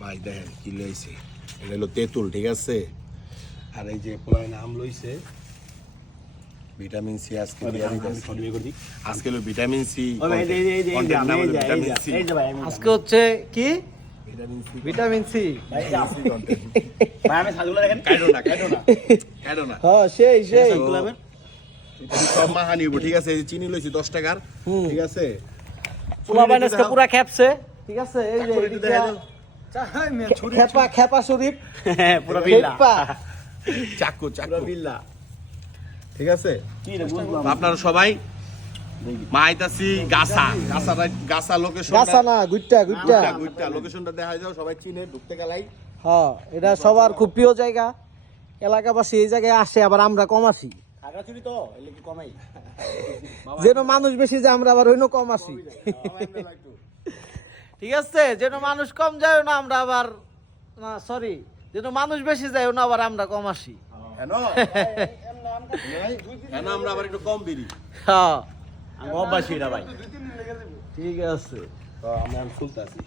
ভাই দেখেন কি লইছে, এটা হলো তেঁতুল, ঠিক আছে। আর এই যে পোলায় নাম লইছে ভিটামিন সি, আজকে আজকে হলো ভিটামিন সি, ভিটামিন সি আজকে হচ্ছে কি ভিটামিন সি। ভাই আমি ছাগল দেখেন কাইডো না হ্যাঁ সেই সব মাহা নিব, ঠিক আছে। এই যে চিনি লইছি 10 টাকার, ঠিক আছে। পোলা বাইনাসকে পুরা খেপছে, ঠিক আছে। এই যে একটু দেখা দাও। খেপা শরীফ পুরো বিল্লা চাকু বিল্লা ঠিক আছে। কি রে বুঝলাম আপনারা সবাই মাইতাছি গাছা লোকেশন, গাছা না গুইটা লোকেশনটা দেখা যাও, সবাই চিনে ঢুকতে গেলাই। হ্যাঁ এটা সবার খুব প্রিয় জায়গা, এলাকাবাসী এই জায়গায় আসে, আবার আমরা কম আসি। খাগড়াছড়ি তো এলে কি কমাই যেন মানুষ বেশি যায় আমরা আবার হইনো কম আসি, ঠিক আছে। যেন মানুষ কম যায় না আমরা আবার, না সরি, যেন মানুষ বেশি যায় না আবার আমরা কম আসি। আমরা আবার একটু কম বেরি। হ্যাঁ আমি অভ্যাসী এটা ভাই ঠিক আছে। আমরা ফুলতে আছি।